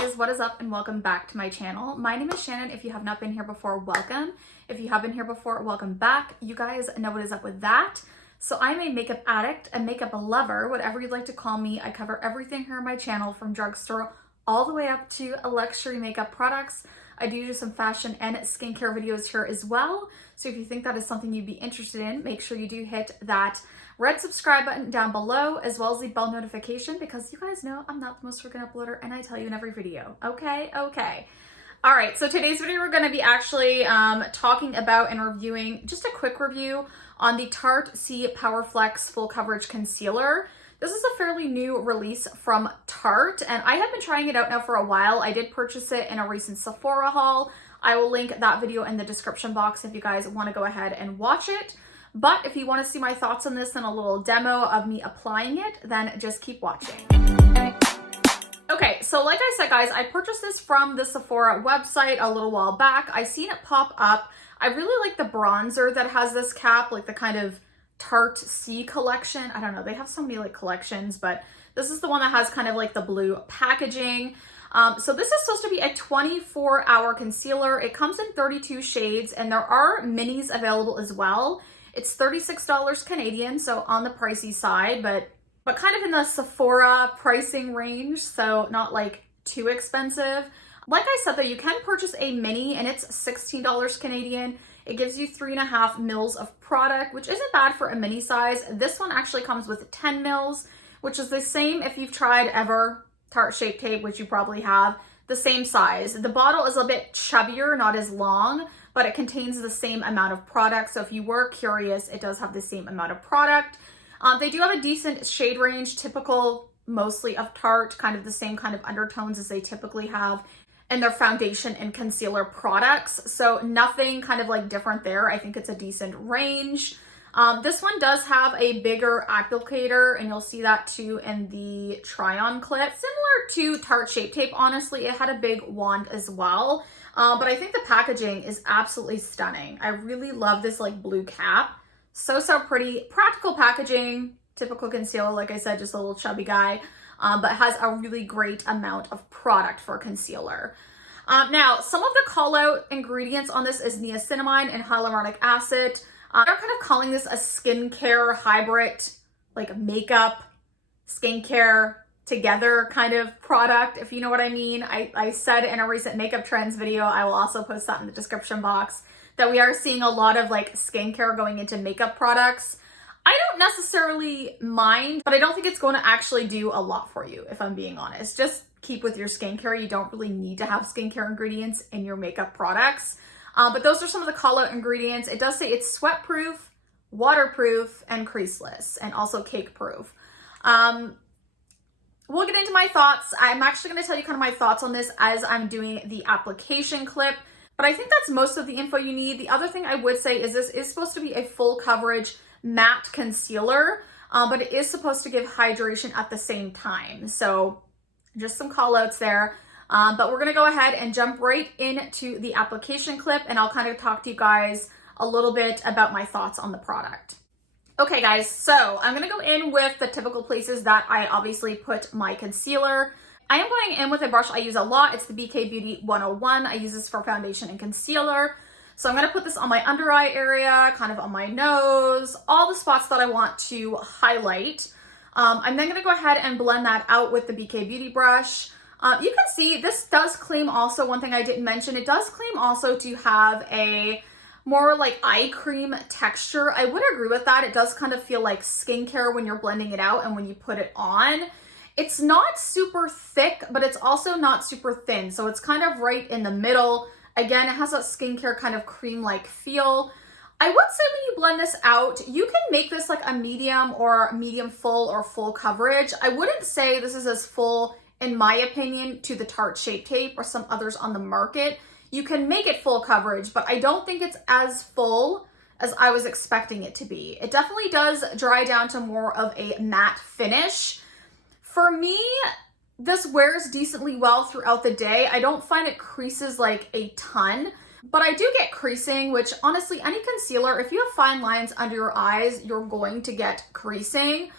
guys, what is up and welcome back to my channel. My name is Shannon. If you have not been here before, welcome. If you have been here before, welcome back. You guys know what is up with that. So I'm a makeup addict, a makeup lover, whatever you'd like to call me. I cover everything here on my channel from drugstore all the way up to luxury makeup products. I do some fashion and skincare videos here as well. So if you think that is something you'd be interested in, make sure you do hit that red subscribe button down below, as well as the bell notification, because you guys know I'm not the most freaking uploader and I tell you in every video. Okay. All right, so today's video we're going to be actually talking about and reviewing just a quick review on the Tarte C Power Flex Full Coverage Concealer. This is a fairly new release from Tarte, and I have been trying it out now for a while. I did purchase it in a recent Sephora haul. I will link that video in the description box if you guys want to go ahead and watch it. But if you want to see my thoughts on this and a little demo of me applying it, then just keep watching. Okay, so like I said, guys, I purchased this from the Sephora website a little while back. I seen it pop up. I really like the bronzer that has this cap, like the kind of Tarte C collection. I don't know, they have so many like collections, but this is the one that has kind of like the blue packaging. So this is supposed to be a 24-hour concealer. It comes in 32 shades and there are minis available as well. It's $36 Canadian, so on the pricey side, but kind of in the Sephora pricing range, so not like too expensive. Like I said though, you can purchase a mini and it's $16 Canadian. It gives you 3.5 mils of product, which isn't bad for a mini size. This one actually comes with 10 mils, which is the same if you've tried ever Tarte Shape Tape, which you probably have, the same size. The bottle is a bit chubbier, not as long, but it contains the same amount of product. So if you were curious, it does have the same amount of product. They do have a decent shade range, typical mostly of Tarte, kind of the same kind of undertones as they typically have in their foundation and concealer products. So nothing kind of like different there. I think it's a decent range. This one does have a bigger applicator, and you'll see that too in the try-on clip. Similar to Tarte Shape Tape, honestly, it had a big wand as well. But I think the packaging is absolutely stunning. I really love this like blue cap. So pretty. Practical packaging, typical concealer, like I said, just a little chubby guy, but has a really great amount of product for concealer. Now, some of the call out ingredients on this is niacinamide and hyaluronic acid. They're kind of calling this a skincare hybrid, like makeup, skincare together kind of product, if you know what I mean. I said in a recent makeup trends video, I will also post that in the description box, that we are seeing a lot of like skincare going into makeup products. I don't necessarily mind, but I don't think it's going to actually do a lot for you, if I'm being honest. Just keep with your skincare. You don't really need to have skincare ingredients in your makeup products. But those are some of the call out ingredients. It does say it's sweat proof, waterproof, and creaseless, and also cake proof. We'll get into my thoughts. I'm actually going to tell you kind of my thoughts on this as I'm doing the application clip, but I think that's most of the info you need. The other thing I would say is this is supposed to be a full coverage matte concealer, but it is supposed to give hydration at the same time. So just some call outs there. But we're going to go ahead and jump right into the application clip, and I'll kind of talk to you guys a little bit about my thoughts on the product. Okay guys, so I'm going to go in with the typical places that I obviously put my concealer. I am going in with a brush I use a lot. It's the BK Beauty 101. I use this for foundation and concealer. So I'm going to put this on my under eye area, kind of on my nose, all the spots that I want to highlight. I'm then going to go ahead and blend that out with the BK Beauty brush. You can see this does claim also, one thing I didn't mention, it does claim also to have a more like eye cream texture. I would agree with that. It does kind of feel like skincare when you're blending it out and when you put it on. It's not super thick, but it's also not super thin. So it's kind of right in the middle. Again, it has a skincare kind of cream-like feel. I would say when you blend this out, you can make this like a medium or medium full or full coverage. I wouldn't say this is as full, in my opinion, to the Tarte Shape Tape or some others on the market. You can make it full coverage, but I don't think it's as full as I was expecting it to be. It definitely does dry down to more of a matte finish. For me, this wears decently well throughout the day. I don't find it creases like a ton, but I do get creasing, which honestly, any concealer, if you have fine lines under your eyes, you're going to get creasing.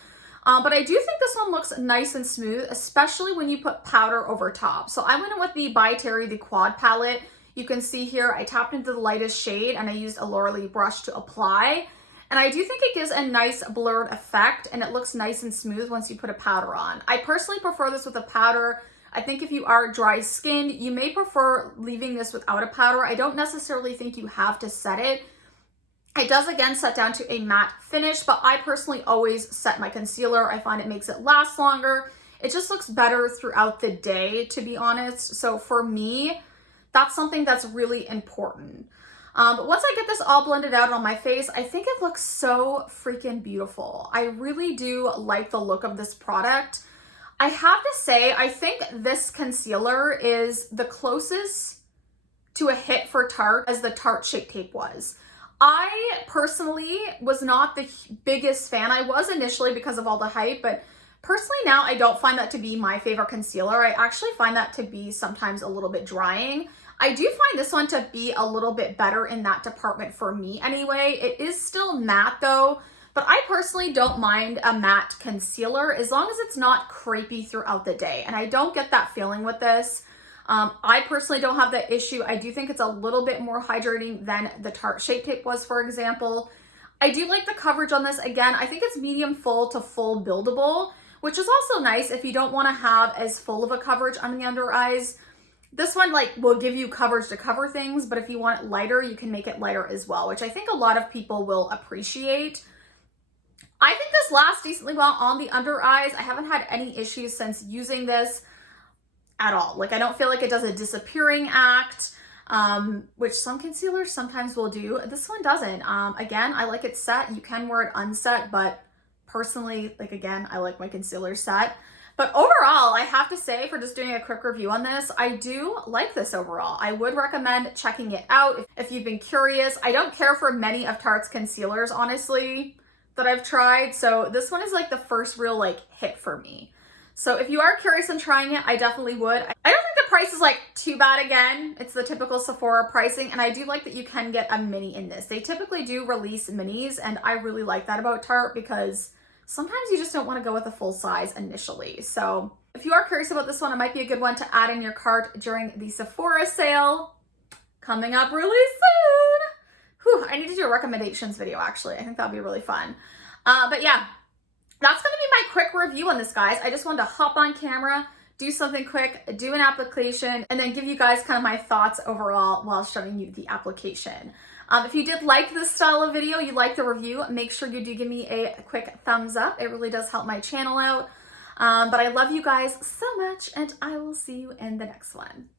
But I do think this one looks nice and smooth, especially when you put powder over top. So I went in with the By Terry, the Quad palette. You can see here, I tapped into the lightest shade and I used a Laura Lee brush to apply. And I do think it gives a nice blurred effect and it looks nice and smooth once you put a powder on. I personally prefer this with a powder. I think if you are dry skinned, you may prefer leaving this without a powder. I don't necessarily think you have to set it. It does again set down to a matte finish, but I personally always set my concealer. I find it makes it last longer. It just looks better throughout the day, to be honest. So for me, that's something that's really important. But once I get this all blended out on my face, I think it looks so freaking beautiful. I really do like the look of this product. I have to say, I think this concealer is the closest to a hit for Tarte as the Tarte Shape Tape was. I personally was not the biggest fan. I was initially because of all the hype, but personally now I don't find that to be my favorite concealer. I actually find that to be sometimes a little bit drying. I do find this one to be a little bit better in that department for me anyway. It is still matte though, but I personally don't mind a matte concealer as long as it's not crepey throughout the day. And I don't get that feeling with this. I personally don't have that issue. I do think it's a little bit more hydrating than the Tarte Shape Tape was, for example. I do like the coverage on this. Again, I think it's medium full to full buildable, which is also nice if you don't want to have as full of a coverage on the under eyes. This one will give you coverage to cover things, but if you want it lighter, you can make it lighter as well, which I think a lot of people will appreciate. I think this lasts decently well on the under eyes. I haven't had any issues since using this at all. I don't feel like it does a disappearing act, which some concealers sometimes will do. This one doesn't. Again, I like it set. You can wear it unset, but personally, again, I like my concealer set. But overall, I have to say, for just doing a quick review on this, I do like this overall. I would recommend checking it out if you've been curious. I don't care for many of Tarte's concealers, honestly, that I've tried. So this one is the first real hit for me. So if you are curious in trying it, I definitely would. I don't think the price is too bad again. It's the typical Sephora pricing. And I do like that you can get a mini in this. They typically do release minis. And I really like that about Tarte because sometimes you just don't want to go with a full size initially. So if you are curious about this one, it might be a good one to add in your cart during the Sephora sale coming up really soon. Whew, I need to do a recommendations video actually. I think that'll be really fun. But yeah, that's going to be my quick review on this, guys. I just wanted to hop on camera, do something quick, do an application, and then give you guys kind of my thoughts overall while showing you the application. If you did like this style of video, you like the review, make sure you do give me a quick thumbs up. It really does help my channel out. But I love you guys so much, and I will see you in the next one.